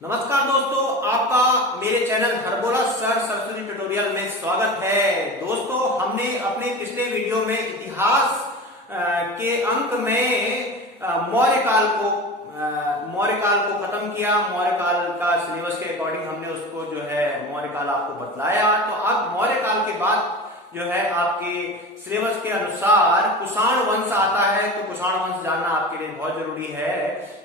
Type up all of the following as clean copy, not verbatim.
नमस्कार दोस्तों, आपका मेरे channel Harbola sir Saraswati tutorial में स्वागत है। दोस्तों, हमने अपने पिछले वीडियो में इतिहास के अंक में मौर्य काल को खत्म किया। मौर्य काल का सिलेबस के अकॉर्डिंग हमने उसको जो है मौर्य काल आपको बतलाया। तो अब मौर्य काल के बाद जो है आपके सिलेबस के अनुसार कुषाण वंश आता है। तो कुषाण वंश जानना आपके लिए बहुत जरूरी है।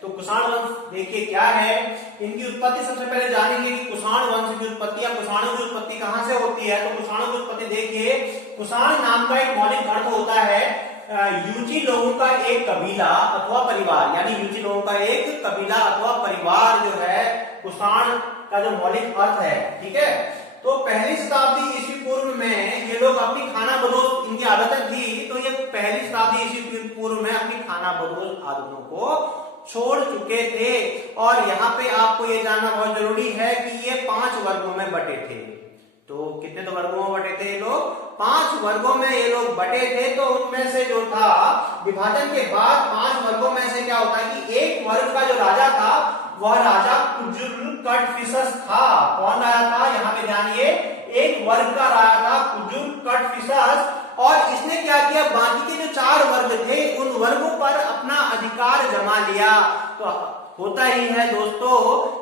तो कुषाण वंश देखिए क्या है, इनकी उत्पत्ति सबसे पहले जानेंगे कि कुषाण वंश की उत्पत्ति या कुषाणों की उत्पत्ति कहां से होती है। तो कुषाणों की उत्पत्ति देखिए, कुषाण नाम का एक मौलिक अर्थ होता है यूची लोगों का एक कबीला अथवा परिवार, यानी यूची लोगों का एक कबीला अथवा परिवार जो है कुषाण का जो मौलिक अर्थ है। ठीक है, तो पहली शताब्दी ईस्वी पूर्व में ये लोग अपनी खाना बदोश, इनकी आदतें थी, तो ये पहली शताब्दी ईस्वी पूर्व में अपनी खाना बदोश आदतों को छोड़ चुके थे। और यहाँ पे आपको ये जानना बहुत जरूरी है कि ये 5 वर्गों में बटे थे। तो कितने तो वर्गों में बटे थे ये लोग? 5 वर्गों में ये लोग बटे थे। तो उनमें से जो था विभाजन के बाद 5 वर्गों में से क्या होता है कि एक वर्ग का जो राजा था वह राजा कुजुल कटफिसस था। कौन राजा था? यहाँ पे जानिए, एक वर्ग का राजा था कुजुल कटफिसस। और इसने क्या किया, बाकी के जो 4 वर्ग थे उन वर्गों पर अपना अधिकार जमा लिया। तो होता ही है दोस्तों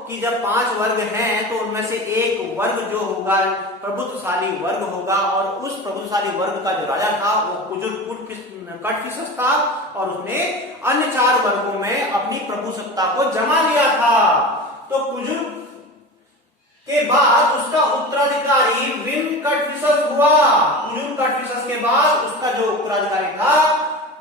कि जब 5 वर्ग हैं तो उनमें से एक वर्ग जो होगा प्रभुत्वशाली वर्ग होगा, और उस प्रभुत्वशाली वर्ग का जो राजा था वो कुजुल कटफिसस था, और उसने अन्य 4 वर्गों में अपनी प्रभुसत्ता को जमा लिया था। तो कुजुल के बाद उसका उत्तराधिकारी विम कटफिसस हुआ। कुजुल कटफिसस के बाद उसका जो उत्तराधिकारी था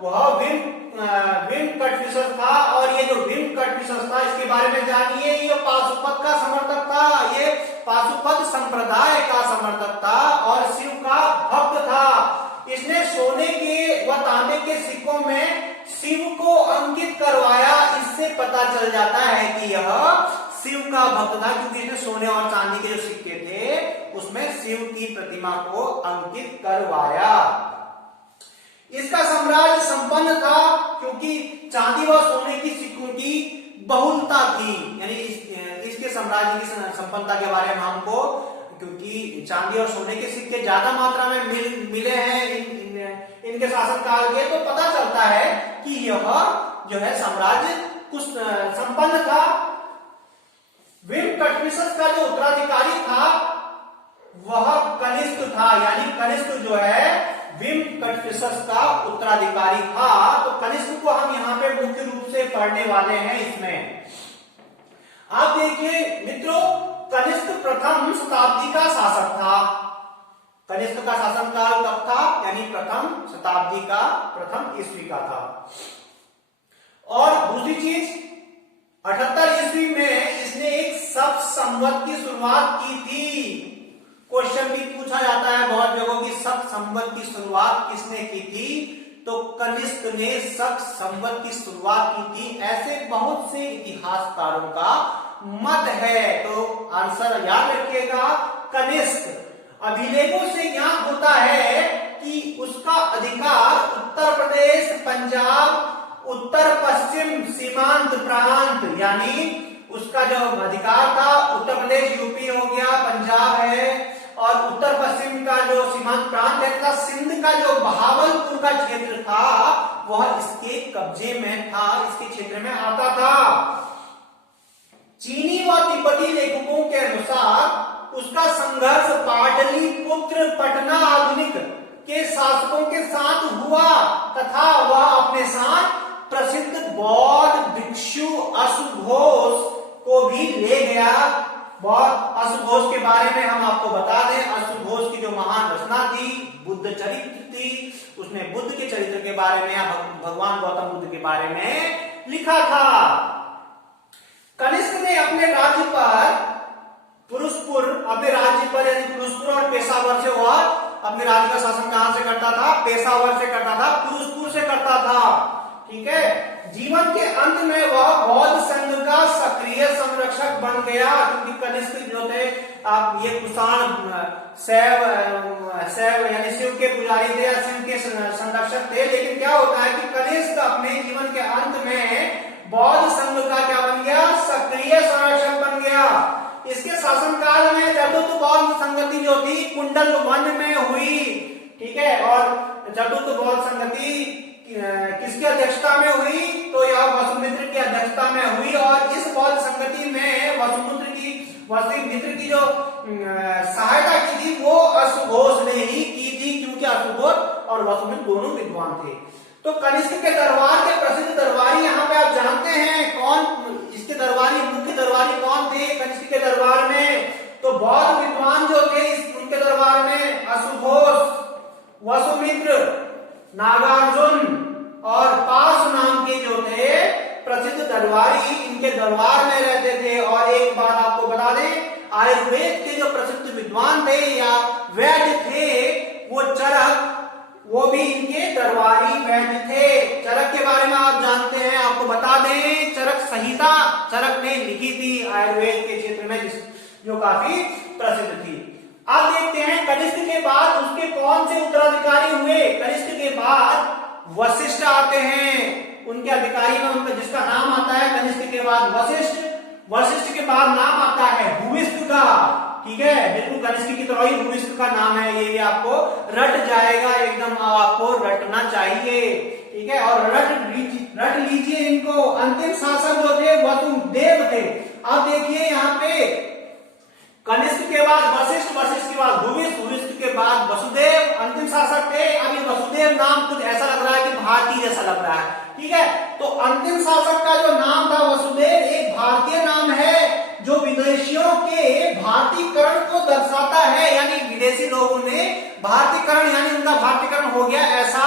वह विम कटफिसस था। और ये जो विम कटफिसस था इसके बारे में जानिए, ये पाशुपत का समर्थक था। ये पाशुपत संप्रदाय का समर्थक था और शिव का भक्त था। इसने सोने के व तांबे के सिक्कों में शिव को अंकित करवाया। इससे पता चल जाता है कि यह शिव का भक्त था, क्योंकि इसने सोने और चांदी के जो सिक्के थे उसमें शिव की प्रतिमा को अंकित करवाया। इसका साम्राज्य संपन्न था, क्योंकि चांदी व सोने की सिक्कों की बहुलता थी। यानी इसके साम्राज्य की संपन्नता के बारे में हमको, क्योंकि चांदी और सोने के सिक्के ज्यादा मात्रा में मिले हैं इनके शासन काल के, तो पता चलता है कि यह जो है साम्राज्य कुछ संपन्न था। विम कटफिसस का जो उत्तराधिकारी था वह कनिष्क था, यानी कनिष्क जो है विम कटफिसस का उत्तराधिकारी था। तो कनिष्क को हम यहाँ पे मुख्य रूप से पढ़ने वाले हैं। इसमें आप देखिए मित्रों, कनिष्क प्रथम शताब्दी का शासक था। कनिष्क का शासनकाल कब था? यानी प्रथम शताब्दी का, प्रथम ईस्वी का था। और दूसरी चीज, 78 ईस्वी में इसने एक सप्त संवत की शुरुआत की थी। क्वेश्चन भी पूछा जाता है बहुत जगहों की, सप्त संवत की शुरुआत किसने की थी? तो कनिष्क ने सप्त संवत की शुरुआत की थी। ऐसे बहुत से इतिहासकारों का मत है। तो आंसर याद रखिएगा, कनिष्क। अभिलेखों से ज्ञात होता है कि उसका अधिकार उत्तर प्रदेश, पंजाब, उत्तर पश्चिम सीमांत प्रांत, यानी उसका जो अधिकार था उत्तर प्रदेश यूपी हो गया, पंजाब है, और उत्तर पश्चिम का जो सीमांत प्रांत है तथा सिंध का जो बहावलपुर का क्षेत्र था वह इसके कब्जे में था, इसके क्षेत्र में आता था। चीनी व तिब्बती लेखकों के अनुसार उसका संघर्ष पाटलिपुत्र पटना आधुनिक के शासकों के साथ हुआ, तथा वह अपने साथ प्रसिद्ध बौद्ध भिक्षु अशुघोष को भी ले गया। अशुघोष के बारे में हम आपको बता दें, अशुघोष की जो महान रचना थी बुद्ध चरित्र थी। उसने बुद्ध के चरित्र के बारे में या भगवान गौतम बुद्ध के बारे में लिखा था। कनिष्क ने अपने राज्य पर यानी पुरुषपुर और पेशावर से, वह अपने राज्य का शासन कहां से करता था? पेशावर से करता था, पुरुषपुर से करता था। ठीक है, जीवन के अंत में वह बौद्ध संघ का सक्रिय संरक्षक बन गया, क्योंकि कनिष्क जो थे आप ये कुषाण शैव यानी शिव के पुजारी थे, शिव के संरक्षक थे। लेकिन क्या होता है कि कनिष्क अपने जीवन के अंत में बौद्ध संघ का क्या बन गया? सक्रिय संरक्षक बन गया। चतुर्थ बौद्ध संगति किसकी अध्यक्षता में हुई? तो यह वसुमित्र की अध्यक्षता में हुई और इस बौद्ध संगति में वसुमित्र की जो सहायता की थी वो अश्वघोष ने ही की थी, क्योंकि अश्वघोष और वसुमित्र दोनों विद्वान थे। तो कनिष्क के दरबार के प्रसिद्ध दरबारी यहाँ पे आप जानते हैं कौन, इसके दरबारी मुख्य दरबारी कौन थे कनिष्क के दरबार में? तो बौद्ध विद्वान जो थे उनके दरबार में अश्वघोष, वसुमित्र, नागार्जुन और पार्श्व नाम के जो थे प्रसिद्ध दरबारी इनके दरबार में रहते थे। और एक बात आपको बता दें, आयुर्वेद के जो प्रसिद्ध विद्वान थे या वैद्य थे वो चरक, वो भी इनके दरबारी वैद्य थे। चरक के बारे में आप जानते हैं, आपको बता दें चरक संहिता चरक ने लिखी थी आयुर्वेद के क्षेत्र में, जो काफी प्रसिद्ध थी। अब देखते हैं कनिष्क के बाद उसके कौन से उत्तराधिकारी हुए। कनिष्क के बाद वशिष्ठ आते हैं, उनके अधिकारी में उनका जिसका नाम आता है कनिष्क के बाद वशिष्ठ। वशिष्ठ के बाद नाम आता है भूविष्ठ का, ठीक है, बिल्कुल कनिष्क की तरह ही भूविष्ठ का नाम है, ये भी आपको रट जाएगा, एकदम आपको रटना चाहिए, ठीक है, और रट लीजिए इनको। अंतिम शासक जो थे वसुदेव थे। अब देखिए यहाँ पे कनिष्क के बाद वशिष्ठ, वशिष्ठ के बाद भूविष्ठ, भूविष्ठ के बाद वसुदेव अंतिम शासक थे। अब ये वसुदेव नाम कुछ ऐसा लग रहा है कि भारतीय जैसा लग रहा है, ठीक है। तो अंतिम शासक का जो नाम था वसुदेव एक भारतीय नाम है जो विदेशियों के भारतीकरण को दर्शाता है, यानी विदेशी लोगों ने भारतीकरण यानी उनका भारतीकरण हो गया, ऐसा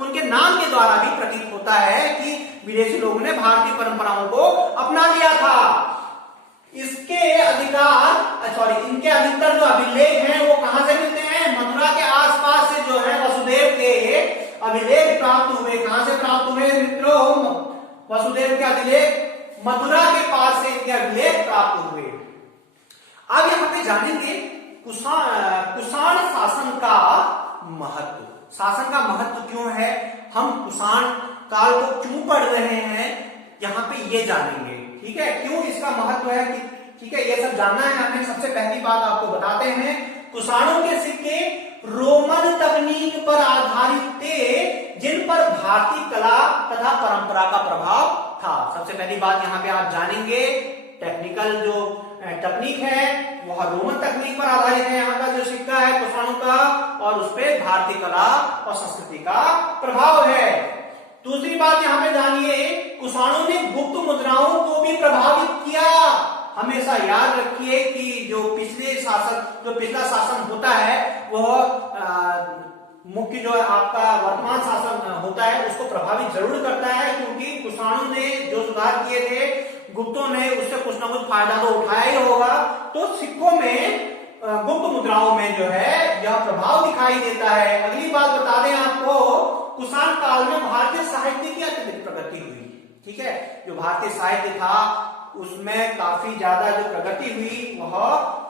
उनके नाम के द्वारा भी प्रतीत होता है कि विदेशी लोगों ने भारतीय परंपराओं को अपना लिया था। इसके इनके अधिकतर जो अभिलेख हैं वो कहां से मिलते हैं? मथुरा के आसपास से जो है वसुदेव के अभिलेख प्राप्त हुए। कहां से प्राप्त हुए मित्रों? वसुदेव के अभिलेख मथुरा के पास से इनके अभिलेख प्राप्त हुए। अब यहाँ पे जानेंगे कुषाण शासन का महत्व। शासन का महत्व क्यों है, हम कुषाण काल को क्यों पढ़ रहे हैं, यहाँ पे ये जानेंगे, ठीक है, क्यों इसका महत्व है, ठीक है, ये सब जानना है हमें। सबसे पहली बात आपको बताते हैं, कुषाणों के सिक्के रोमन तकनीक पर आधारित थे जिन पर भारतीय कला तथा परंपरा का प्रभाव था। सबसे पहली बात यहाँ पे आप जानेंगे, टेक्निकल जो तकनीक है वह रोमन तकनीक पर आधारित है। यहाँ का जो सिक्का है कुषाणों का, और उस पर भारतीय कला और संस्कृति का प्रभाव है। दूसरी बात यहाँ पे जानिए, कुषाणों ने गुप्त मुद्राओं को भी प्रभावित किया। हमेशा याद रखिए कि जो पिछला शासन होता है वह मुख्य जो आपका वर्तमान शासन होता है उसको प्रभावित जरूर करता है, क्योंकि कुषाणों ने जो सुधार किए थे, गुप्तों ने उससे कुछ ना कुछ फायदा तो उठाया ही होगा। तो सिक्कों में, गुप्त मुद्राओं में जो है यह प्रभाव दिखाई देता है। अगली बात बता दें आपको, कुषाण काल में भारतीय साहित्य की अत्यधिक प्रगति हुई, ठीक है, जो भारतीय साहित्य था उसमें काफी ज्यादा जो प्रगति हुई वह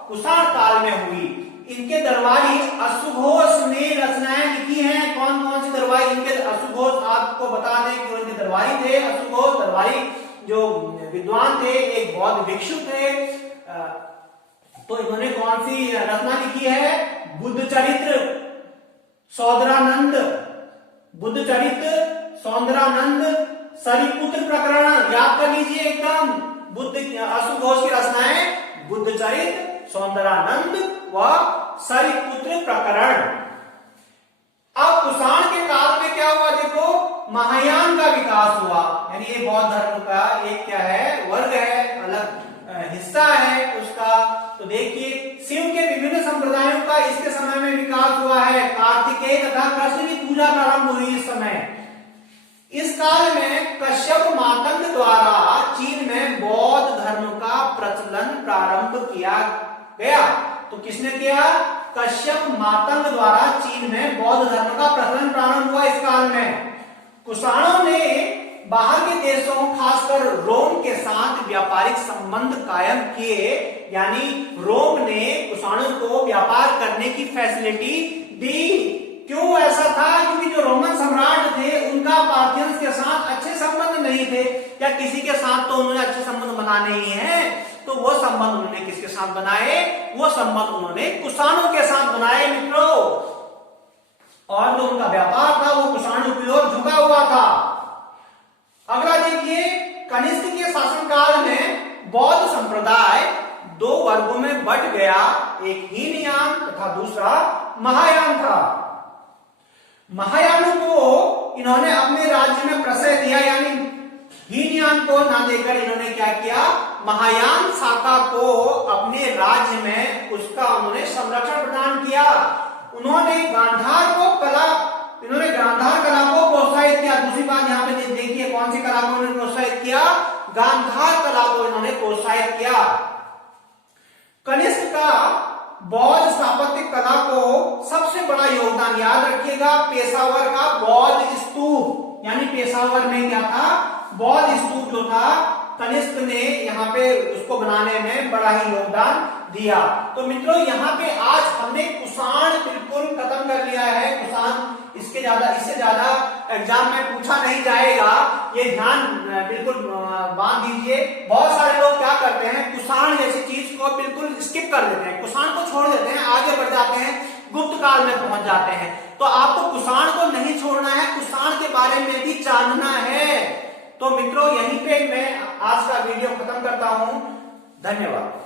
कुषाण काल में हुई। इनके दरबारी अश्वघोष ने रचनाएं लिखी हैं। कौन कौन सी दरबारी इनके? अश्वघोष आपको बता दें कि इनके दरबारी थे। अश्वघोष दरबारी जो विद्वान थे एक बौद्ध भिक्षु थे। तो इन्होंने कौन सी रचना लिखी है? बुद्ध चरित्र, सौंदरानंद, बुद्ध चरित्र, सौंदरानंद, सरिपुत्र प्रकरण, याद कर लीजिए एकदम। बुद्ध अश्वघोष की रचनाएं बुद्ध चरित्र, सौंदरानंद व सरिपुत्र प्रकरण। अब कुषाण के काल में क्या हुआ? देखो, महायान का विकास हुआ, यानी ये बौद्ध धर्म का एक क्या है, वर्ग है, अलग हिस्सा है उसका। तो देखिए, शिव के विभिन्न संप्रदायों का इसके समय में विकास हुआ है। कार्तिकेय तथा कृष्ण की पूजा प्रारंभ हुई इस समय। इस काल में कश्यप मातंग द्वारा चीन में बौद्ध धर्म का प्रचलन प्रारंभ किया गया। तो किसने किया? कश्यप मातंग द्वारा चीन में बौद्ध धर्म का प्रचलन प्रारंभ हुआ इस काल में। कुषाणों ने बाहर के देशों, खासकर रोम के साथ व्यापारिक संबंध कायम किए, यानी रोम ने कुषाणों को व्यापार करने की फैसिलिटी दी। क्यों ऐसा था? क्योंकि जो रोमन सम्राट थे उनका पार्थियंस के साथ अच्छे संबंध नहीं थे, या किसी के साथ तो उन्होंने अच्छे संबंध बनाने ही हैं। तो वो संबंध उन्होंने किसके साथ बनाए? वो संबंध उन्होंने कुषाणों के साथ बनाए मित्रों। और जो उनका व्यापार था वो कुषाणों की ओर झुका हुआ था। अगला देखिए, कनिष्क के शासनकाल में बौद्ध संप्रदाय दो वर्गों में बंट गया, एक हीनयान तथा दूसरा महायान था। महायानों को इन्होंने अपने राज्य में प्रश्रय दिया, यानी हीनयान को ना देकर इन्होंने क्या किया, महायान शाखा को अपने राज्य में उसका उन्होंने संरक्षण प्रदान किया। इन्होंने गांधार कला को प्रोत्साहित किया। दूसरी बात यहाँ पे देखिए, कौन सी कला को उन्होंने प्रोत्साहित किया, गांधार कला को इन्होंने प्रोत्साहित किया। कनिष्क का बौद्ध स्थापत्य कला को सबसे बड़ा योगदान, याद रखिएगा, पेशावर का बौद्ध स्तूप, यानी पेशावर में क्या था, बौद्ध स्तूप जो था, कनिष्क ने यहाँ पे उसको बनाने में बड़ा ही योगदान दिया। तो मित्रों, यहाँ पे आज हमने कुषाण बिल्कुल खत्म कर लिया है। कुषाण इससे ज्यादा एग्जाम में पूछा नहीं जाएगा, ये ध्यान बिल्कुल बांध दीजिए। बहुत सारे लोग क्या करते हैं, कुषाण जैसी चीज को बिल्कुल स्किप कर देते हैं, कुषाण को छोड़ देते हैं, आगे बढ़ जाते हैं, गुप्त काल में पहुंच जाते हैं। तो आपको कुषाण को नहीं छोड़ना है, कुषाण के बारे में भी जानना है। तो मित्रों, यहीं पे मैं आज का वीडियो खत्म करता हूं। धन्यवाद।